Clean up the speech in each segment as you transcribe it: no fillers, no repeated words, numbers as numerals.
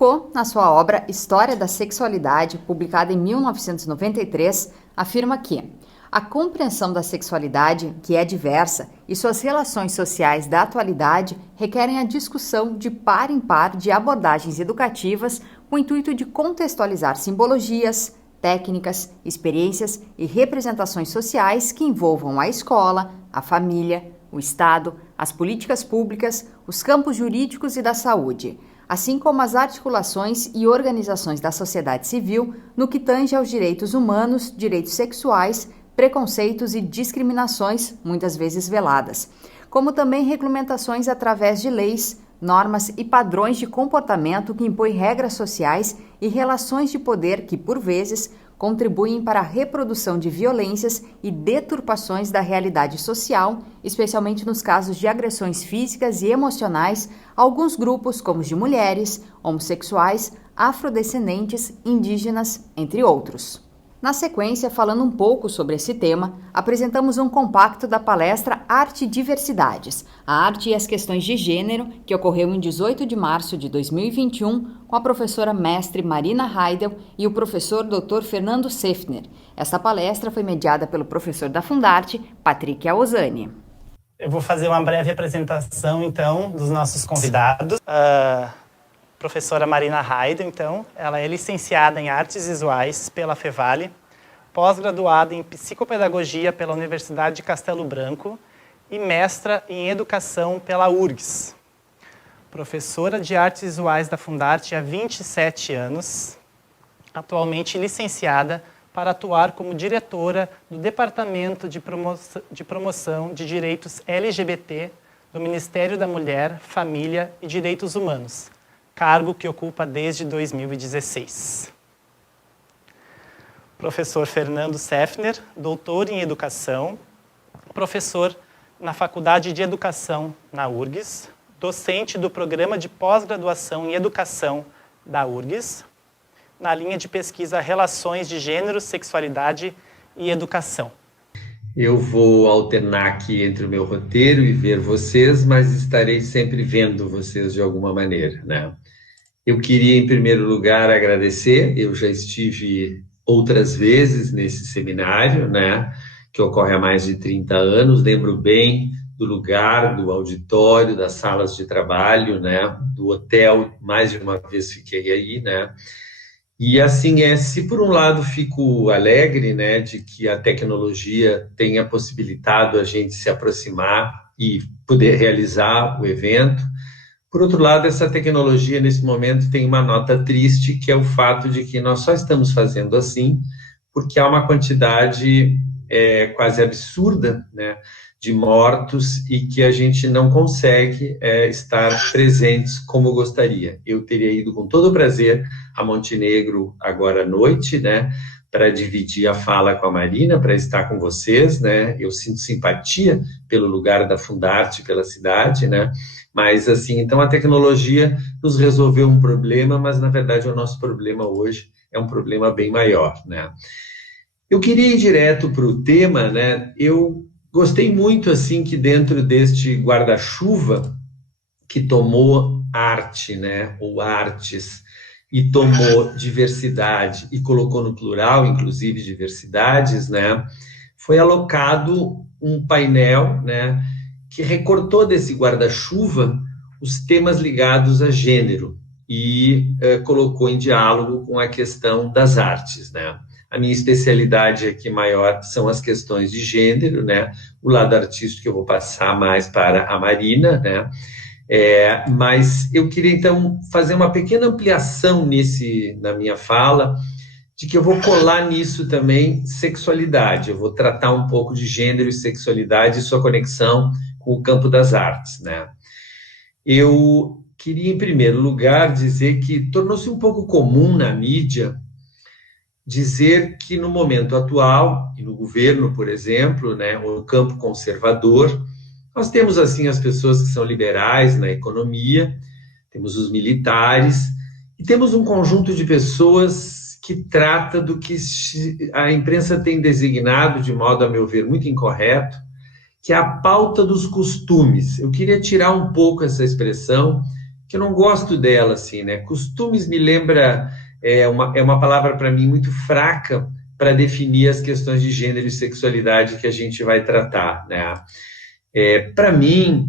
Foucault, na sua obra História da Sexualidade, publicada em 1993, afirma que a compreensão da sexualidade, que é diversa, e suas relações sociais da atualidade requerem a discussão de par em par de abordagens educativas com o intuito de contextualizar simbologias, técnicas, experiências e representações sociais que envolvam a escola, a família, o Estado, as políticas públicas, os campos jurídicos e da saúde, assim como as articulações e organizações da sociedade civil no que tange aos direitos humanos, direitos sexuais, preconceitos e discriminações, muitas vezes veladas, como também regulamentações através de leis, normas e padrões de comportamento que impõem regras sociais e relações de poder que, por vezes, contribuem para a reprodução de violências e deturpações da realidade social, especialmente nos casos de agressões físicas e emocionais a alguns grupos, como os de mulheres, homossexuais, afrodescendentes, indígenas, entre outros. Na sequência, falando um pouco sobre esse tema, apresentamos um compacto da palestra Arte e Diversidades, a arte e as questões de gênero, que ocorreu em 18 de março de 2021, com a professora mestre Marina Heidel e o professor Dr. Fernando Seffner. Esta palestra foi mediada pelo professor da Fundarte, Patrick Aosani. Eu vou fazer uma breve apresentação, então, dos nossos convidados. Professora Marina Heidel, então, ela é licenciada em Artes Visuais pela Fevale, pós-graduada em Psicopedagogia pela Universidade de Castelo Branco e mestra em Educação pela URGS. Professora de Artes Visuais da Fundarte há 27 anos, atualmente licenciada para atuar como diretora do Departamento de Promoção de Direitos LGBT do Ministério da Mulher, Família e Direitos Humanos, cargo que ocupa desde 2016. Professor Fernando Seffner, doutor em Educação, professor na Faculdade de Educação na URGS, docente do Programa de Pós-Graduação em Educação da URGS, na linha de pesquisa Relações de Gênero, Sexualidade e Educação. Eu vou alternar aqui entre o meu roteiro e ver vocês, mas estarei sempre vendo vocês de alguma maneira, né? Eu queria, em primeiro lugar, agradecer. Eu já estive outras vezes nesse seminário, né, que ocorre há mais de 30 anos. Lembro bem do lugar, do auditório, das salas de trabalho, né, do hotel. Mais de uma vez fiquei aí, né. E assim, se por um lado fico alegre, né, de que a tecnologia tenha possibilitado a gente se aproximar e poder realizar o evento, por outro lado, essa tecnologia, nesse momento, tem uma nota triste, que é o fato de que nós só estamos fazendo assim porque há uma quantidade quase absurda, né, de mortos e que a gente não consegue estar presentes como gostaria. Eu teria ido com todo o prazer a Montenegro agora à noite, né, para dividir a fala com a Marina, para estar com vocês, né. Eu sinto simpatia pelo lugar da Fundarte, pela cidade, né. Mas, assim, então a tecnologia nos resolveu um problema, mas, na verdade, o nosso problema hoje é um problema bem maior, né? Eu queria ir direto para o tema, né? Eu gostei muito, assim, que dentro deste guarda-chuva que tomou arte, né? Ou artes, e tomou diversidade e colocou no plural, inclusive, diversidades, né? Foi alocado um painel, né, que recortou desse guarda-chuva os temas ligados a gênero e colocou em diálogo com a questão das artes, né? A minha especialidade aqui maior são as questões de gênero, né? O lado artístico eu vou passar mais para a Marina, né? Mas eu queria, então, fazer uma pequena ampliação na minha fala, de que eu vou colar nisso também sexualidade. Eu vou tratar um pouco de gênero e sexualidade e sua conexão com o campo das artes, né? Eu queria, em primeiro lugar, dizer que tornou-se um pouco comum na mídia dizer que no momento atual, e no governo, por exemplo, né, ou no campo conservador, nós temos, assim, as pessoas que são liberais na economia, temos os militares, e temos um conjunto de pessoas que trata do que a imprensa tem designado, de modo, a meu ver, muito incorreto, que é a pauta dos costumes. Eu queria tirar um pouco essa expressão, que eu não gosto dela, assim, né? Costumes me lembra, é uma palavra para mim muito fraca para definir as questões de gênero e sexualidade que a gente vai tratar, né? Para mim,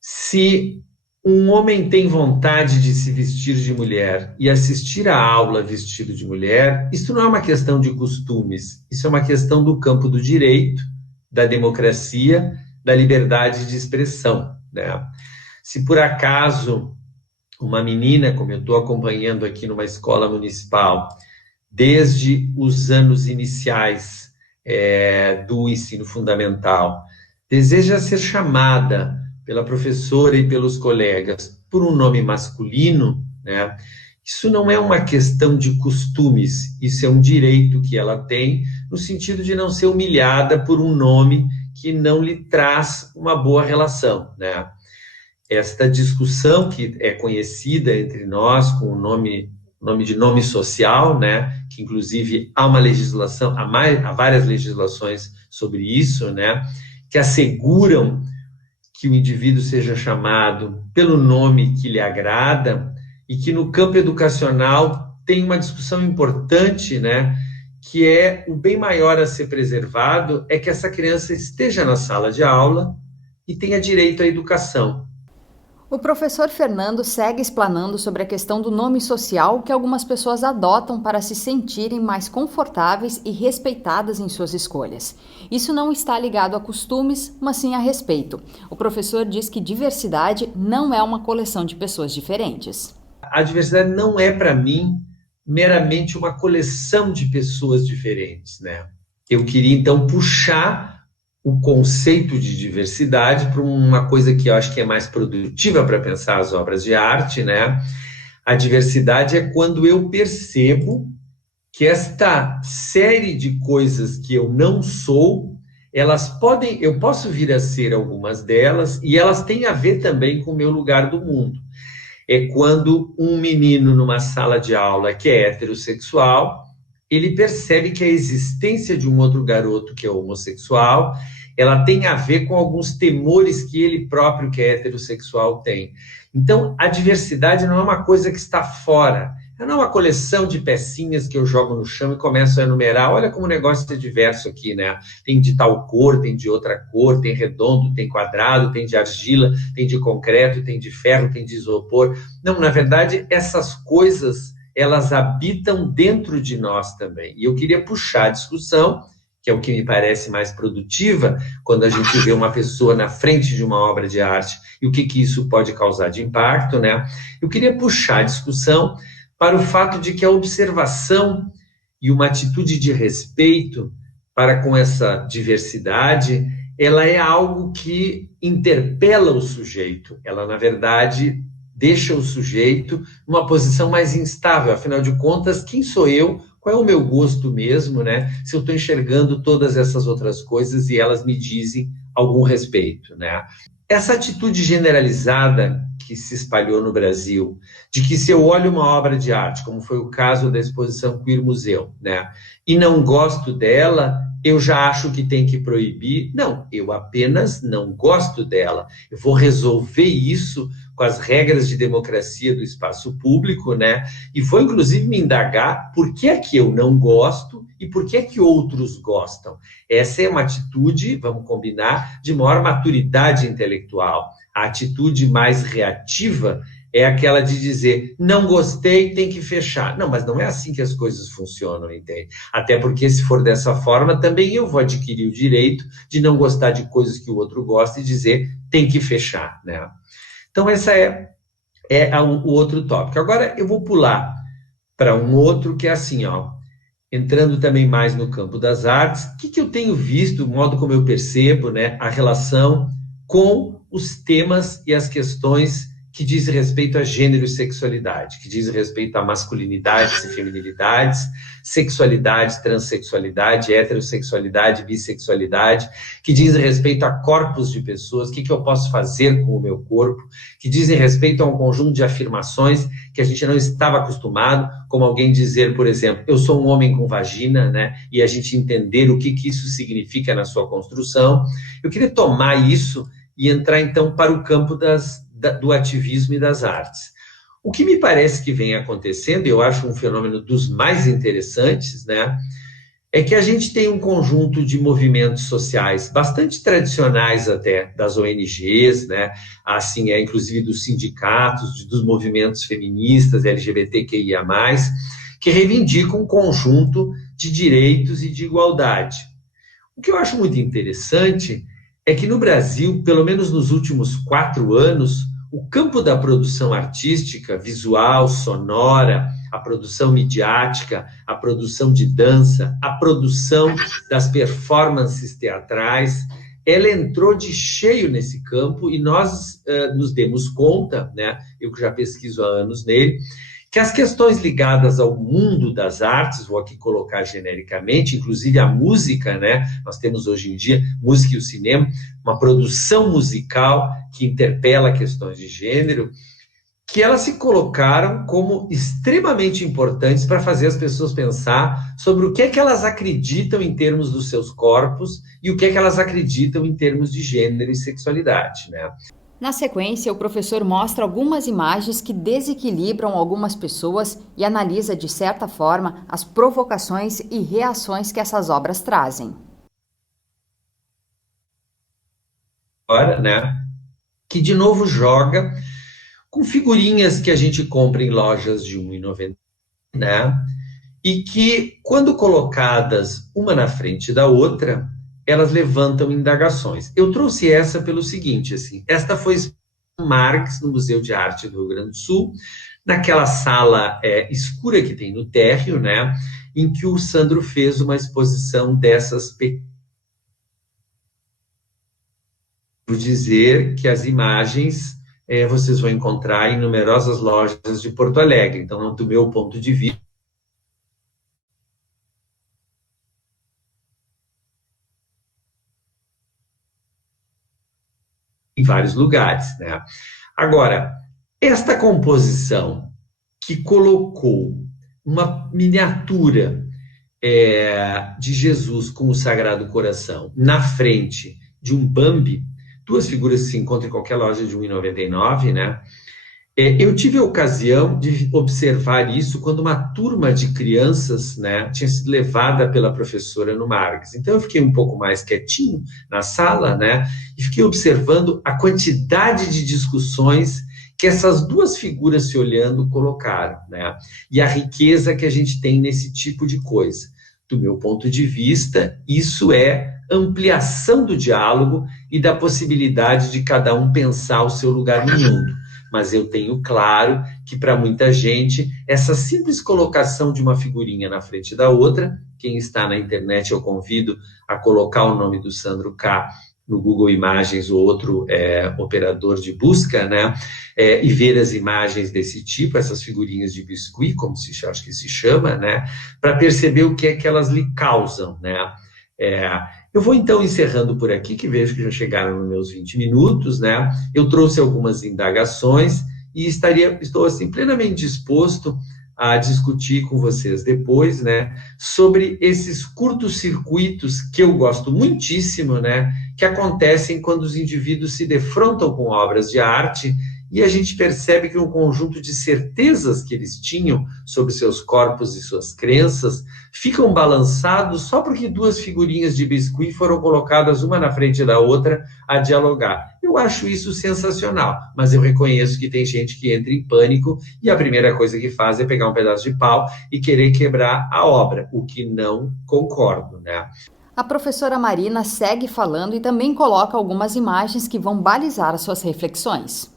se um homem tem vontade de se vestir de mulher e assistir à aula vestido de mulher, isso não é uma questão de costumes, isso é uma questão do campo do direito, da democracia, da liberdade de expressão, né? Se por acaso uma menina, como eu estou acompanhando aqui numa escola municipal, desde os anos iniciais do ensino fundamental, deseja ser chamada pela professora e pelos colegas por um nome masculino, né? Isso não é uma questão de costumes, isso é um direito que ela tem, no sentido de não ser humilhada por um nome que não lhe traz uma boa relação, né? Esta discussão que é conhecida entre nós com o nome de nome social, né? Que inclusive há uma legislação, há várias legislações sobre isso, né? Que asseguram que o indivíduo seja chamado pelo nome que lhe agrada e que no campo educacional tem uma discussão importante, né, que é o bem maior a ser preservado é que essa criança esteja na sala de aula e tenha direito à educação. O professor Fernando segue explanando sobre a questão do nome social que algumas pessoas adotam para se sentirem mais confortáveis e respeitadas em suas escolhas. Isso não está ligado a costumes, mas sim a respeito. O professor diz que diversidade não é uma coleção de pessoas diferentes. A diversidade não é, para mim, meramente uma coleção de pessoas diferentes, né? Eu queria, então, puxar o conceito de diversidade para uma coisa que eu acho que é mais produtiva para pensar as obras de arte, né? A diversidade é quando eu percebo que esta série de coisas que eu não sou, eu posso vir a ser algumas delas e elas têm a ver também com o meu lugar do mundo. É quando um menino numa sala de aula que é heterossexual, ele percebe que a existência de um outro garoto que é homossexual, ela tem a ver com alguns temores que ele próprio, que é heterossexual, tem. Então, a diversidade não é uma coisa que está fora, ela não é uma coleção de pecinhas que eu jogo no chão e começo a enumerar, olha como o negócio é diverso aqui, né? Tem de tal cor, tem de outra cor, tem redondo, tem quadrado, tem de argila, tem de concreto, tem de ferro, tem de isopor. Não, na verdade, essas coisas elas habitam dentro de nós também. E eu queria puxar a discussão, que é o que me parece mais produtiva, quando a gente vê uma pessoa na frente de uma obra de arte e o que isso pode causar de impacto, né? Eu queria puxar a discussão para o fato de que a observação e uma atitude de respeito para com essa diversidade, ela é algo que interpela o sujeito. Ela, na verdade, deixa o sujeito numa posição mais instável. Afinal de contas, quem sou eu? Qual é o meu gosto mesmo, né? Se eu estou enxergando todas essas outras coisas e elas me dizem algum respeito, né? Essa atitude generalizada que se espalhou no Brasil, de que se eu olho uma obra de arte, como foi o caso da exposição Queer Museu, né, e não gosto dela, eu já acho que tem que proibir. Não, eu apenas não gosto dela. Eu vou resolver isso com as regras de democracia do espaço público, né? E vou, inclusive, me indagar por que é que eu não gosto e por que é que outros gostam. Essa é uma atitude, vamos combinar, de maior maturidade intelectual. A atitude mais reativa é aquela de dizer, não gostei, tem que fechar. Não, mas não é assim que as coisas funcionam, entende? Até porque, se for dessa forma, também eu vou adquirir o direito de não gostar de coisas que o outro gosta e dizer, tem que fechar, né? Então, essa é o outro tópico. Agora, eu vou pular para um outro que é assim, ó, entrando também mais no campo das artes, o que eu tenho visto, o modo como eu percebo, né, a relação com os temas e as questões que dizem respeito a gênero e sexualidade, que dizem respeito a masculinidades e feminilidades, sexualidade, transexualidade, heterossexualidade, bissexualidade, que dizem respeito a corpos de pessoas, o que eu posso fazer com o meu corpo, que dizem respeito a um conjunto de afirmações que a gente não estava acostumado, como alguém dizer, por exemplo, eu sou um homem com vagina, né? E a gente entender o que isso significa na sua construção. Eu queria tomar isso e entrar, então, para o campo das do ativismo e das artes. O que me parece que vem acontecendo, e eu acho um fenômeno dos mais interessantes, né, é que a gente tem um conjunto de movimentos sociais bastante tradicionais até, das ONGs, né, assim, inclusive dos sindicatos, dos movimentos feministas, LGBTQIA+, que reivindicam um conjunto de direitos e de igualdade. O que eu acho muito interessante é que no Brasil, pelo menos nos últimos 4 anos, o campo da produção artística, visual, sonora, a produção midiática, a produção de dança, a produção das performances teatrais, ela entrou de cheio nesse campo e nós nos demos conta, né, eu que já pesquiso há anos nele, que as questões ligadas ao mundo das artes, vou aqui colocar genericamente, inclusive a música, né? Nós temos hoje em dia música e o cinema, uma produção musical que interpela questões de gênero, que elas se colocaram como extremamente importantes para fazer as pessoas pensar sobre o que é que elas acreditam em termos dos seus corpos e o que é que elas acreditam em termos de gênero e sexualidade, né? Na sequência, o professor mostra algumas imagens que desequilibram algumas pessoas e analisa, de certa forma, as provocações e reações que essas obras trazem. Agora, né, que de novo joga com figurinhas que a gente compra em lojas de R$1,90, né, e que, quando colocadas uma na frente da outra, elas levantam indagações. Eu trouxe essa pelo seguinte, assim, esta foi Marx no Museu de Arte do Rio Grande do Sul, naquela sala escura que tem no térreo, né, em que o Sandro fez uma exposição dessas pequenas. Vou dizer que as imagens vocês vão encontrar em numerosas lojas de Porto Alegre, então, do meu ponto de vista, em vários lugares, né? Agora, esta composição que colocou uma miniatura de Jesus com o Sagrado Coração na frente de um Bambi, 2 figuras que se encontram em qualquer loja de R$1,99, né? Eu tive a ocasião de observar isso quando uma turma de crianças, né, tinha sido levada pela professora no Marx. Então, eu fiquei um pouco mais quietinho na sala, né, e fiquei observando a quantidade de discussões que essas 2 figuras se olhando colocaram, né, e a riqueza que a gente tem nesse tipo de coisa. Do meu ponto de vista, isso é ampliação do diálogo e da possibilidade de cada um pensar o seu lugar no mundo. Mas eu tenho claro que, para muita gente, essa simples colocação de uma figurinha na frente da outra, quem está na internet, eu convido a colocar o nome do Sandro K. no Google Imagens ou outro operador de busca, né, e ver as imagens desse tipo, essas figurinhas de biscuit, como acho que se chama, né, para perceber o que é que elas lhe causam, né. Eu vou, então, encerrando por aqui, que vejo que já chegaram nos meus 20 minutos, né? Eu trouxe algumas indagações e estou, assim, plenamente disposto a discutir com vocês depois, né, sobre esses curtos-circuitos que eu gosto muitíssimo, né, que acontecem quando os indivíduos se defrontam com obras de arte e a gente percebe que um conjunto de certezas que eles tinham sobre seus corpos e suas crenças ficam balançados só porque 2 figurinhas de biscuit foram colocadas uma na frente da outra a dialogar. Eu acho isso sensacional, mas eu reconheço que tem gente que entra em pânico e a primeira coisa que faz é pegar um pedaço de pau e querer quebrar a obra, o que não concordo, né? A professora Marina segue falando e também coloca algumas imagens que vão balizar as suas reflexões.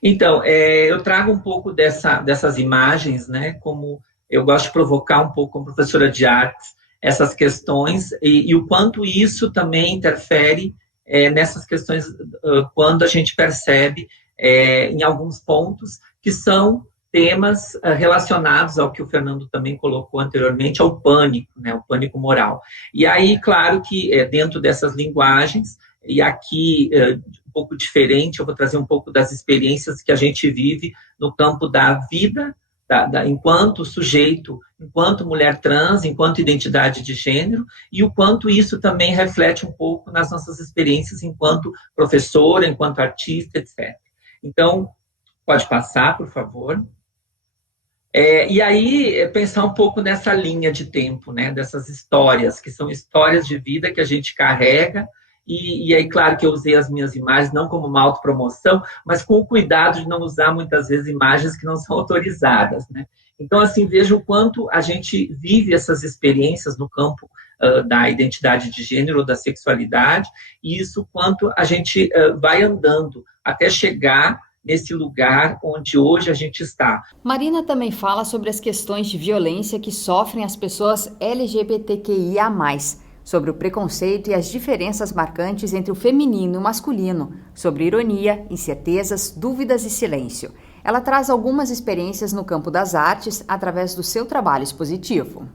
Então, eu trago um pouco dessas imagens, né, como eu gosto de provocar um pouco como professora de artes essas questões e o quanto isso também interfere nessas questões quando a gente percebe em alguns pontos que são temas relacionados ao que o Fernando também colocou anteriormente, ao pânico, né, o pânico moral. E aí, claro que dentro dessas linguagens, e aqui um pouco diferente, eu vou trazer um pouco das experiências que a gente vive no campo da vida, enquanto sujeito, enquanto mulher trans, enquanto identidade de gênero, e o quanto isso também reflete um pouco nas nossas experiências enquanto professora, enquanto artista, etc. Então, pode passar, por favor. E aí, pensar um pouco nessa linha de tempo, né, dessas histórias, que são histórias de vida que a gente carrega, e aí, claro que eu usei as minhas imagens não como uma autopromoção, mas com o cuidado de não usar muitas vezes imagens que não são autorizadas, né? Então, assim, veja o quanto a gente vive essas experiências no campo da identidade de gênero ou da sexualidade, e isso quanto a gente vai andando até chegar nesse lugar onde hoje a gente está. Marina também fala sobre as questões de violência que sofrem as pessoas LGBTQIA+, sobre o preconceito e as diferenças marcantes entre o feminino e o masculino, sobre ironia, incertezas, dúvidas e silêncio. Ela traz algumas experiências no campo das artes através do seu trabalho expositivo.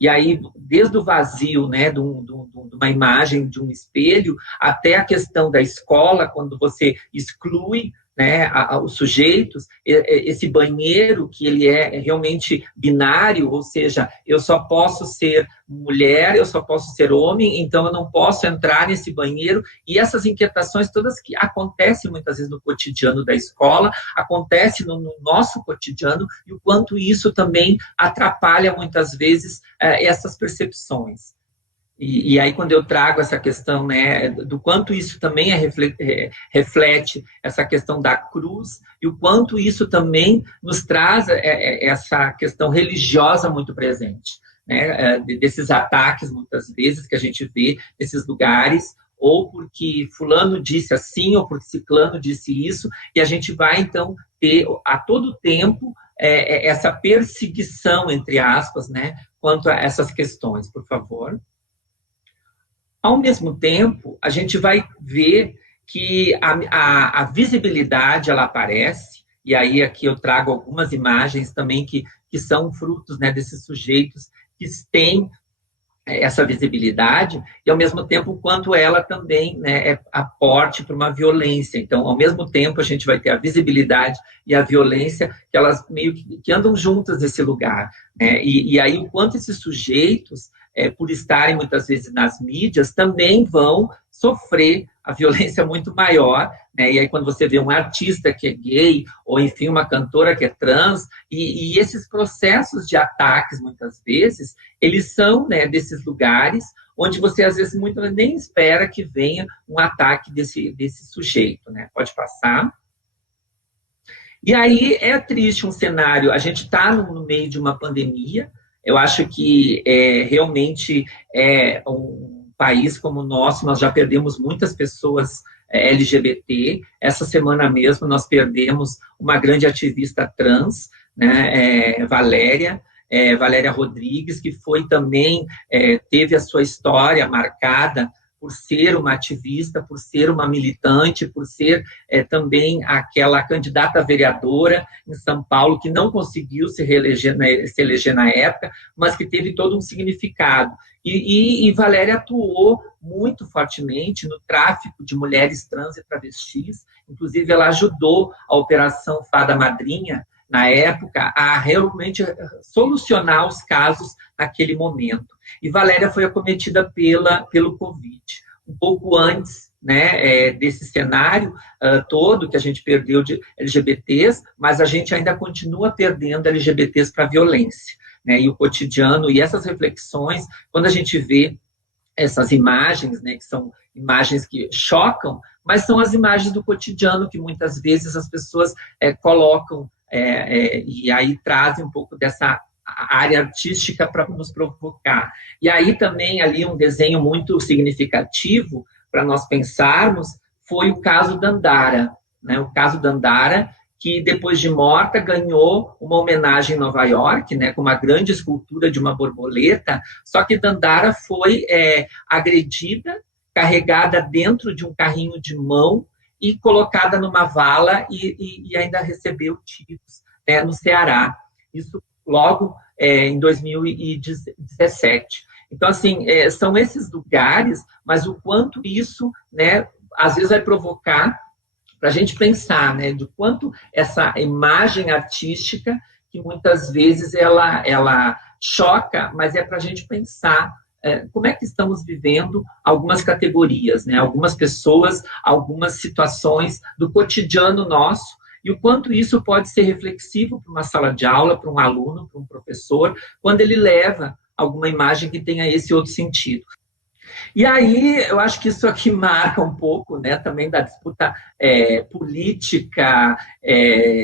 E aí, desde o vazio, né, de uma imagem, de um espelho, até a questão da escola, quando você exclui, né, os sujeitos, esse banheiro que ele é realmente binário, ou seja, eu só posso ser mulher, eu só posso ser homem, então eu não posso entrar nesse banheiro, e essas inquietações todas que acontecem muitas vezes no cotidiano da escola, acontecem no nosso cotidiano, e o quanto isso também atrapalha muitas vezes essas percepções. E aí, quando eu trago essa questão, né, do quanto isso também reflete essa questão da cruz, e o quanto isso também nos traz essa questão religiosa muito presente, né, desses ataques, muitas vezes, que a gente vê nesses lugares, ou porque fulano disse assim, ou porque ciclano disse isso, e a gente vai, então, ter a todo tempo essa perseguição, entre aspas, né, quanto a essas questões. Por favor. Ao mesmo tempo, a gente vai ver que a visibilidade, ela aparece, e aí aqui eu trago algumas imagens também que são frutos, né, desses sujeitos que têm essa visibilidade, e ao mesmo tempo, quanto ela também, né, aporte para uma violência. Então, ao mesmo tempo, a gente vai ter a visibilidade e a violência, que elas meio que andam juntas nesse lugar, né? E aí, o quanto esses sujeitos, por estarem muitas vezes nas mídias, também vão sofrer a violência muito maior, né? E aí quando você vê um artista que é gay, ou enfim, uma cantora que é trans, e esses processos de ataques, muitas vezes, eles são, né, desses lugares onde você, às vezes, nem espera que venha um ataque desse sujeito, né? Pode passar. E aí é triste um cenário, a gente está no meio de uma pandemia. Eu acho que realmente um país como o nosso, nós já perdemos muitas pessoas LGBT. Essa semana mesmo nós perdemos uma grande ativista trans, né, Valéria Rodrigues, que foi também, teve a sua história marcada por ser uma ativista, por ser uma militante, por ser também aquela candidata a vereadora em São Paulo, que não conseguiu se eleger na época, mas que teve todo um significado. E Valéria atuou muito fortemente no tráfico de mulheres trans e travestis, inclusive ela ajudou a Operação Fada Madrinha, na época, a realmente solucionar os casos naquele momento. E Valéria foi acometida pelo Covid. Um pouco antes, né, desse cenário todo que a gente perdeu de LGBTs, mas a gente ainda continua perdendo LGBTs para a violência, né, e o cotidiano, e essas reflexões, quando a gente vê essas imagens, né, que são imagens que chocam, mas são as imagens do cotidiano que muitas vezes as pessoas colocam e aí trazem um pouco dessa área artística para nos provocar. E aí também ali um desenho muito significativo para nós pensarmos foi o caso Dandara, né? O caso Dandara, que depois de morta ganhou uma homenagem em Nova York, né, com uma grande escultura de uma borboleta, só que Dandara foi agredida, carregada dentro de um carrinho de mão e colocada numa vala e ainda recebeu tiros, né, no Ceará. Isso logo em 2017. Então, assim, são esses lugares, mas o quanto isso, né, às vezes vai provocar para a gente pensar, né, do quanto essa imagem artística que muitas vezes ela choca, mas é para a gente pensar como é que estamos vivendo algumas categorias, né? Algumas pessoas, algumas situações do cotidiano nosso, e o quanto isso pode ser reflexivo para uma sala de aula, para um aluno, para um professor, quando ele leva alguma imagem que tenha esse outro sentido. E aí, eu acho que isso aqui marca um pouco, né, também da disputa política,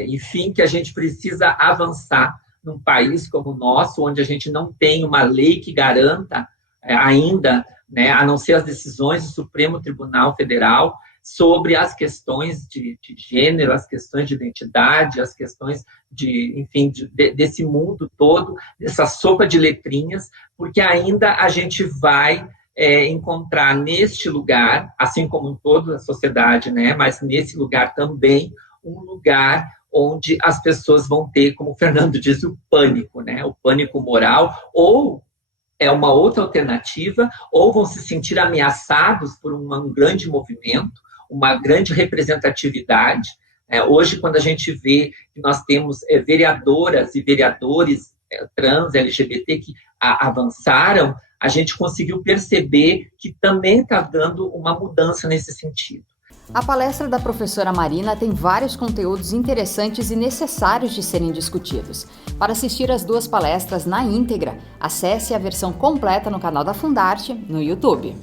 enfim, que a gente precisa avançar num país como o nosso, onde a gente não tem uma lei que garanta ainda, né, a não ser as decisões do Supremo Tribunal Federal, sobre as questões de gênero, as questões de identidade, as questões enfim, desse mundo todo, dessa sopa de letrinhas, porque ainda a gente vai encontrar neste lugar, assim como em toda a sociedade, né, mas nesse lugar também, um lugar onde as pessoas vão ter, como o Fernando diz, o pânico, né, o pânico moral, ou é uma outra alternativa, ou vão se sentir ameaçados por um grande movimento, uma grande representatividade. Hoje, quando a gente vê que nós temos vereadoras e vereadores trans, LGBT, que avançaram, a gente conseguiu perceber que também está dando uma mudança nesse sentido. A palestra da professora Marina tem vários conteúdos interessantes e necessários de serem discutidos. Para assistir as 2 palestras na íntegra, acesse a versão completa no canal da Fundarte no YouTube.